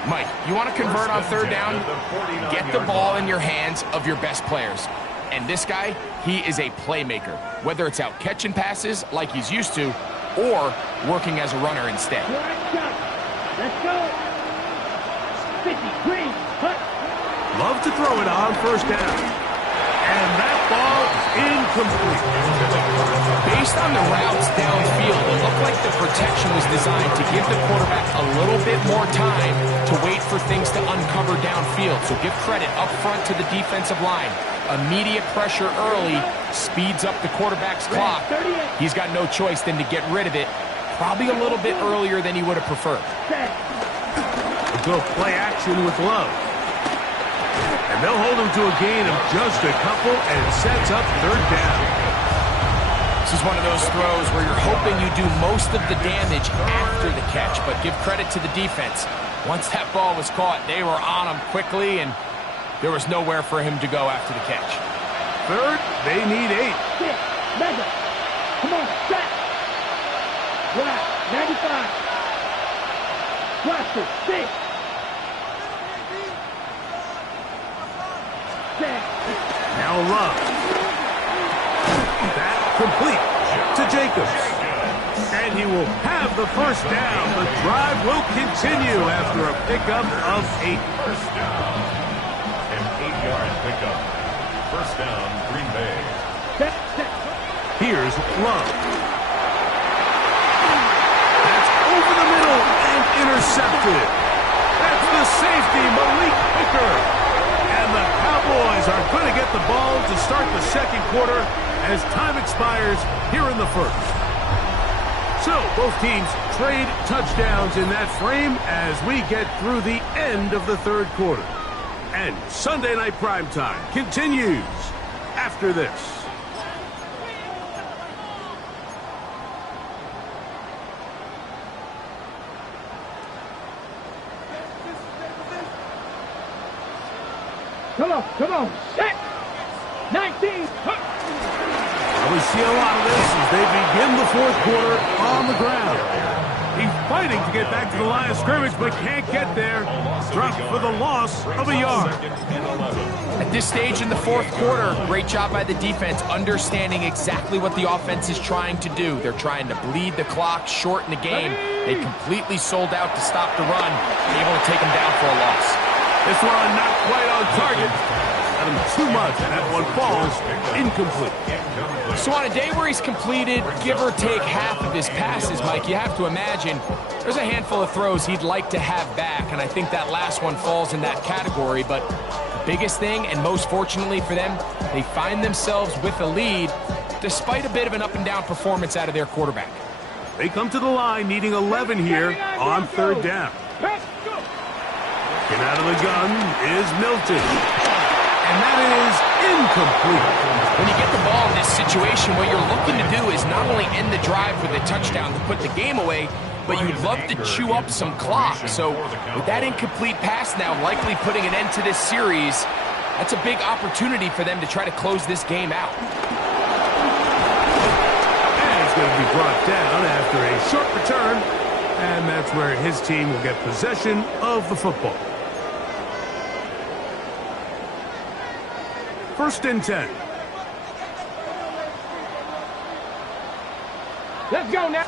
Mike, you want to convert on third down? Get the ball in your hands of your best players. And this guy, he is a playmaker. Whether it's out catching passes like he's used to, or working as a runner instead. Let's go. 50, green, hut. Love to throw it on first down. And that ball is incomplete. Based on the routes downfield, it looked like the protection was designed to give the quarterback a little bit more time to wait for things to uncover downfield. So give credit up front to the defensive line. Immediate pressure early speeds up the quarterback's clock. He's got no choice than to get rid of it, probably a little bit earlier than he would have preferred. We'll go play action with Love. And they'll hold him to a gain of just a couple, and it sets up third down. This is one of those throws where you're hoping you do most of the damage after the catch, but give credit to the defense. Once that ball was caught, they were on him quickly, and there was nowhere for him to go after the catch. Third, they need 8. Mega. Come on, set. Wow, 95. Cluster, 6. Now Love. That complete to Jacobs. And he will have the first down. The drive will continue after a pickup of 8. First down. An 8-yard pickup. First down, Green Bay. Here's Love. That's over the middle and intercepted. That's the safety, Malik Hooker. And the Cowboys are going to get the ball to start the second quarter as time expires here in the first. So both teams trade touchdowns in that frame as we get through the end of the third quarter. And Sunday Night Primetime continues after this. Come on, set. 19, hut. Well, we see a lot of this as they begin the fourth quarter on the ground. He's fighting to get back to the line of scrimmage, but can't get there. Dropped for the loss of a yard. At this stage in the fourth quarter, great job by the defense, understanding exactly what the offense is trying to do. They're trying to bleed the clock, shorten the game. They completely sold out to stop the run, able to take them down for a loss. This one not quite on target. Got him too much. That one falls incomplete. So on a day where he's completed, give or take half of his passes, Mike, you have to imagine there's a handful of throws he'd like to have back, and I think that last one falls in that category. But the biggest thing, and most fortunately for them, they find themselves with a lead despite a bit of an up-and-down performance out of their quarterback. They come to the line needing 11 here on third down. And out of the gun is Milton. And that is incomplete. When you get the ball in this situation, what you're looking to do is not only end the drive with a touchdown to put the game away, but you'd love to chew up some clock. So with that incomplete pass now likely putting an end to this series, that's a big opportunity for them to try to close this game out. And it's going to be brought down after a short return, and that's where his team will get possession of the football. First and 10. Let's go now.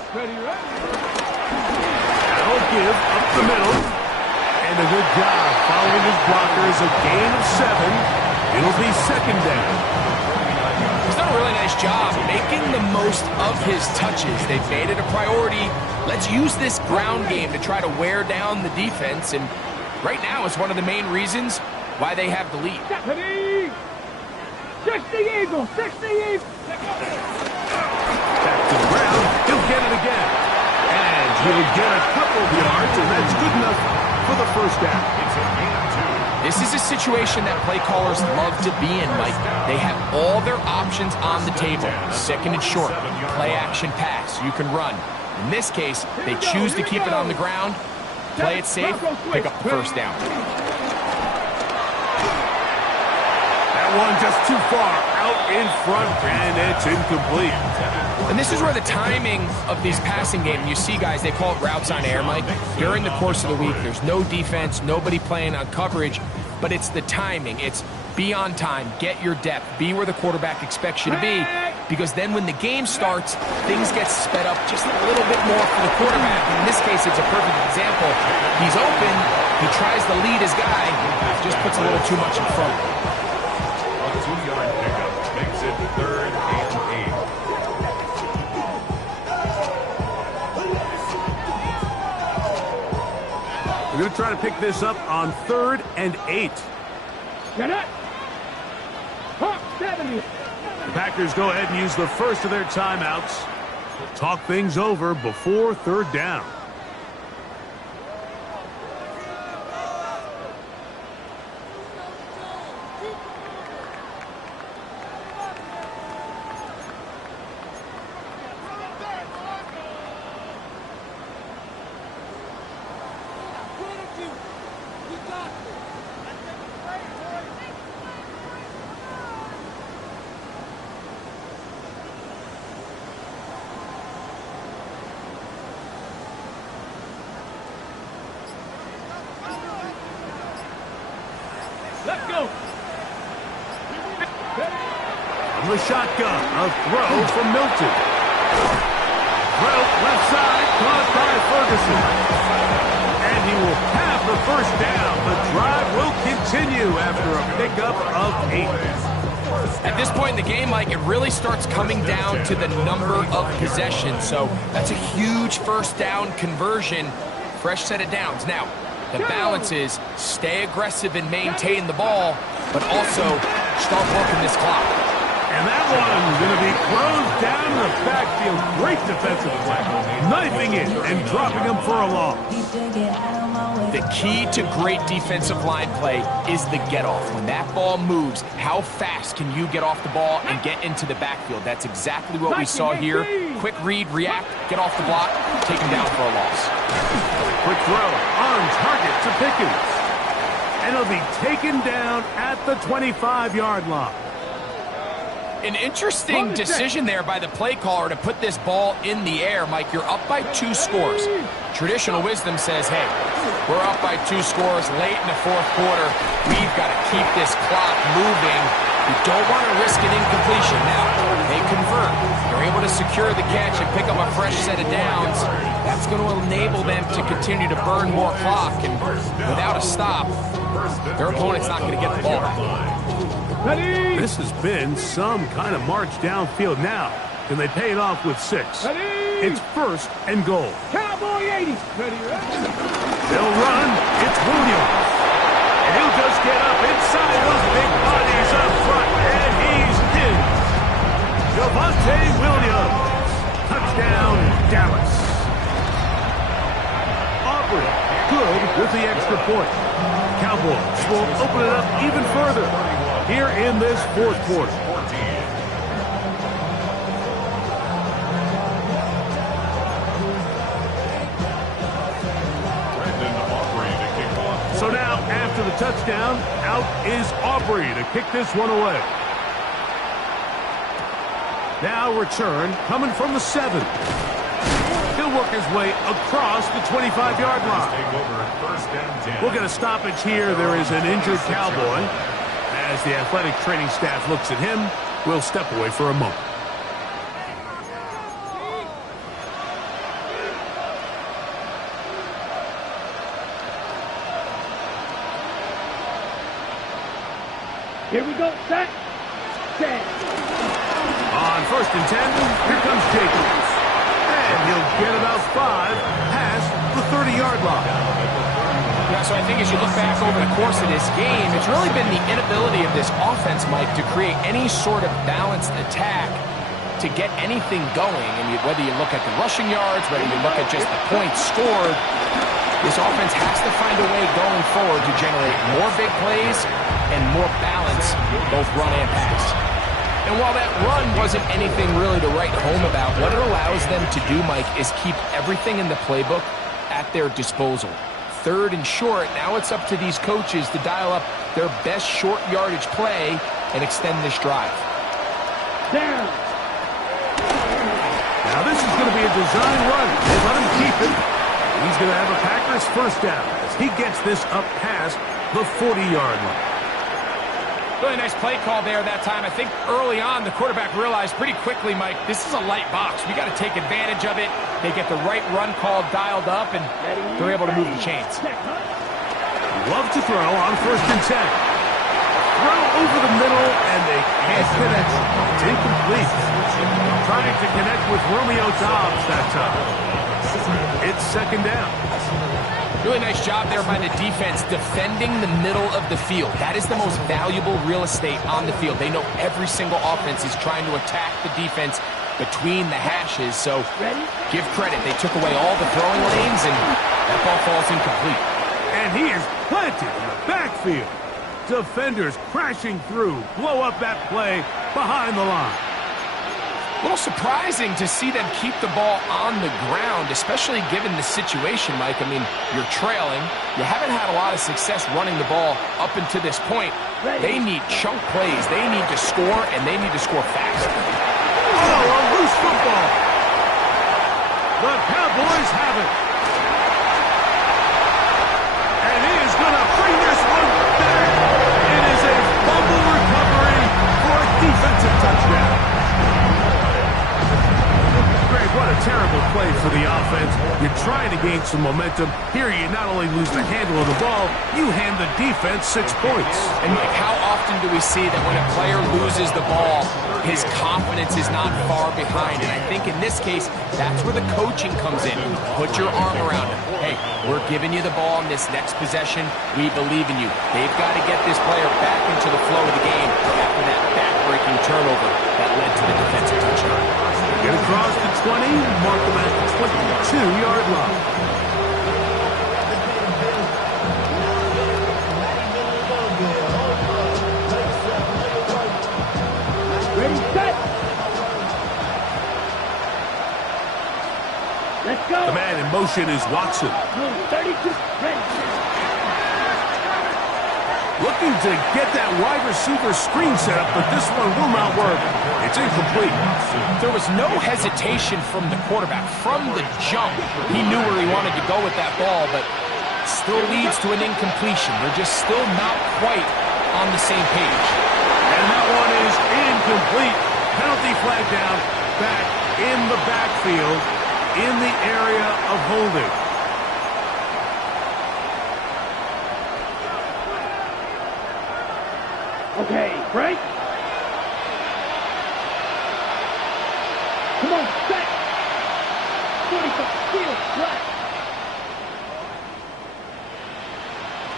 That'll give up the middle. And a good job following his blockers. A gain of 7. It'll be second down. He's done a really nice job making the most of his touches. They've made it a priority. Let's use this ground game to try to wear down the defense. And right now it's one of the main reasons why they have the lead. 60 Eagle, 60 Eagle. Back to the ground. He'll get it again. And he'll get a couple of yards, and that's good enough for the first down. It's a gain of 2. This is a situation that play callers love to be in, Mike. They have all their options on the table. Second and short, play action pass. You can run. In this case, they choose to keep it on the ground, play it safe, pick up the first down. That one just too far out in front, and it's incomplete. And this is where the timing of these passing games, you see guys, they call it routes on air, Mike. During the course of the week, there's no defense, nobody playing on coverage, but it's the timing. It's be on time, get your depth, be where the quarterback expects you to be, because then when the game starts, things get sped up just a little bit more for the quarterback. In this case, it's a perfect example. He's open, he tries to lead his guy, just puts a little too much in front. A 2-yard pickup makes it 3rd and 8. We're going to try to pick this up on 3rd and 8. Get it. Hawk 70. The Packers go ahead and use the first of their timeouts. Talk things over before 3rd down. Let's go. From the shotgun, a throw from Milton. Throw left side, caught by Ferguson. And he will have the first down. The drive will continue after a pickup of 8. At this point in the game, Mike, it really starts coming down to the number of possessions. So that's a huge first down conversion. Fresh set of downs. Now, the balance is stay aggressive and maintain the ball, but also start working this clock. And that one's going to be closed down in the backfield. Great defensive play. Knifing it and dropping him for a loss. The key to great defensive line play is the get-off. When that ball moves, how fast can you get off the ball and get into the backfield? That's exactly what we saw here. Quick read, react, get off the block, take him down for a loss. Quick throw on target to Pickens. And he'll be taken down at the 25-yard line. An interesting decision there by the play caller to put this ball in the air. Mike, you're up by 2 scores. Traditional wisdom says, hey, we're up by 2 scores late in the 4th quarter. We've got to keep this clock moving. You don't want to risk an incompletion. Now, they convert. They're able to secure the catch and pick up a fresh set of downs. That's going to enable them to continue to burn more clock. And without a stop, their opponent's not going to get the ball back. Ready. This has been some kind of march downfield. Now, can they pay it off with 6? Ready. It's 1st and goal. Cowboy 80. Ready. They'll run. It's Williams. And he'll just get up inside those big bodies up front. And he's in. Javonte Williams. Touchdown, Dallas. Aubrey, good with the extra point. Cowboys will open it up even further here in this 4th quarter. So now, after the touchdown, out is Aubrey to kick this one away. Now return coming from the 7. He'll work his way across the 25-yard line. We'll get a stoppage here. There is an injured Cowboy. As the athletic training staff looks at him, we'll step away for a moment. Here we go. Set. On 1st and 10, here comes Jacobs. And he'll get about 5 past the 30-yard line. Yeah, so I think as you look back over the course of this game, it's really been the inability of this offense, Mike, to create any sort of balanced attack to get anything going. And whether you look at the rushing yards, whether you look at just the points scored, this offense has to find a way going forward to generate more big plays and more balance, both run and pass. And while that run wasn't anything really to write home about, what it allows them to do, Mike, is keep everything in the playbook at their disposal. Third and short, now it's up to these coaches to dial up their best short yardage play and extend this drive. Down. Now this is going to be a design run. They let him keep it. He's going to have a Packers first down as he gets this up past the 40-yard line. Really nice play call there that time. I think early on the quarterback realized pretty quickly, Mike, this is a light box. We got to take advantage of it. They get the right run call dialed up, and they're able to move the chains. Love to throw on 1st and 10. Throw over the middle, and they can't connect. It's incomplete. Trying to connect with Romeo Doubs that time. It's 2nd down. Really nice job there by the defense defending the middle of the field. That is the most valuable real estate on the field. They know every single offense is trying to attack the defense between the hashes. So give credit. They took away all the throwing lanes, and that ball falls incomplete. And he is planted in the backfield. Defenders crashing through. Blow up that play behind the line. A little surprising to see them keep the ball on the ground, especially given the situation, Mike. I mean, you're trailing. You haven't had a lot of success running the ball up until this point. They need chunk plays. They need to score, and they need to score fast. Oh, a loose football. The Cowboys have it. And he is going to bring this one back. It is a fumble recovery for a defensive touchdown. What a terrible play for the offense. You're trying to gain some momentum. Here you not only lose the handle of the ball, you hand the defense 6 points. And Mike, how often do we see that when a player loses the ball, his confidence is not far behind? And I think in this case, that's where the coaching comes in. Put your arm around him. Hey, we're giving you the ball in this next possession. We believe in you. They've got to get this player back into the flow of the game after that back-breaking turnover that led to the defensive touchdown. Get across the 20, mark them at the 22-yard line. Ready, set. Let's go. The man in motion is Watson. 32, ready. Looking to get that wide receiver screen set up, but this one will not work. It's incomplete. There was no hesitation from the quarterback. From the jump, he knew where he wanted to go with that ball, but still leads to an incompletion. They're just still not quite on the same page. And that one is incomplete. Penalty flag down, back in the backfield, in the area of holding. Okay, break. Come on, set. 45, field, flat.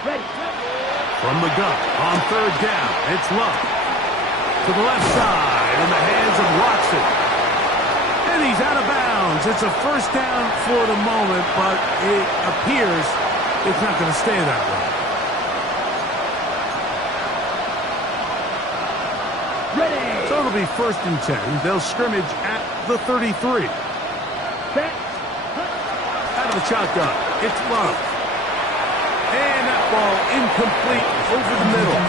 Ready. From the gun, on 3rd down, it's Love. To the left side, in the hands of Watson. And he's out of bounds. It's a 1st down for the moment, but it appears it's not going to stay that way. So it'll be 1st and 10. They'll scrimmage at the 33. Set. Out of the shotgun, it's Love. And that ball incomplete over the middle.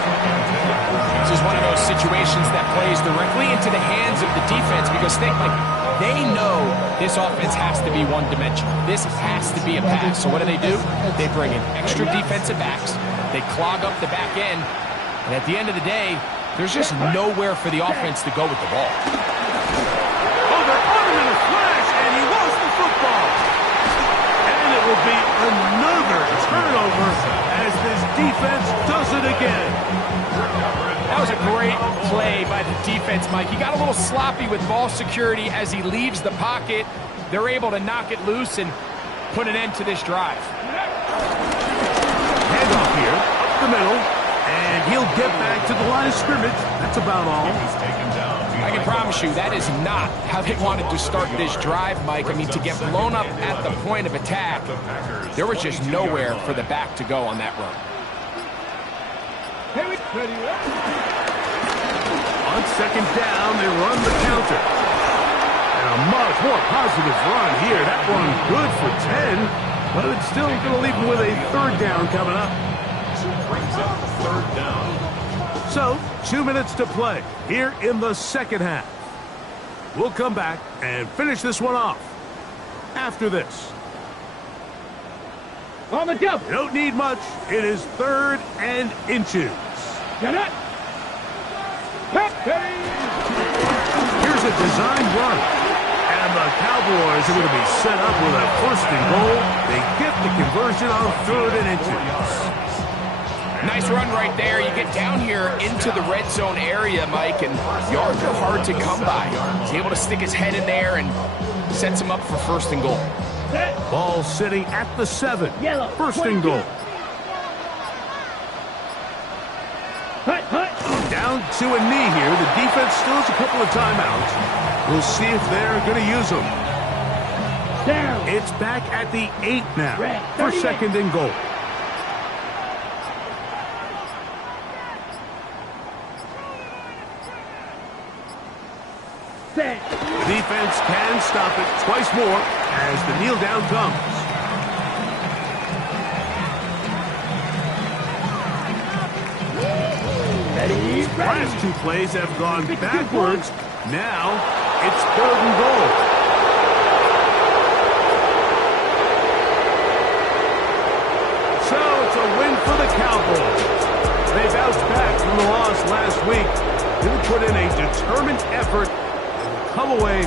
This is one of those situations that plays directly into the hands of the defense because they know this offense has to be one-dimensional. This has to be a pass. So what do? They bring in extra defensive backs. They clog up the back end. And at the end of the day, there's just nowhere for the offense to go with the ball. Oh, they're on him in a flash, and he lost the football. And it will be another turnover as this defense does it again. That was a great play by the defense, Mike. He got a little sloppy with ball security as he leaves the pocket. They're able to knock it loose and put an end to this drive. handoff here, up the middle, and he'll get back to the line of scrimmage. That's about all. I can promise you that is not how they wanted to start this drive, Mike. I mean, to get blown up at the point of attack, there was just nowhere for the back to go on that run. On second down, they run the counter. And a much more positive run here. That one good for 10, but it's still going to leave them with a third down coming up. Brings up third down. So, 2 minutes to play here in the second half. We'll come back and finish this one off after this. On the double. You don't need much. It is 3rd and inches. Get it. Here's a design run. And the Cowboys are going to be set up with a 1st and goal. They get the conversion on 3rd and inches. Nice run right there. You get down here into the red zone area, Mike, and yards are hard to come by. He's able to stick his head in there and sets him up for 1st and goal. Ball sitting at the 7. Yellow. 1st and goal. Down to a knee here. The defense still has a couple of timeouts. We'll see if they're going to use them. Down. It's back at the 8 now for 38. 2nd and goal. Set. The defense can stop it twice more as the kneel down comes. Ready. Last 2 plays have gone backwards. Now it's 3rd and goal. So it's a win for the Cowboys. They bounced back from the loss last week. They put in a determined effort and come away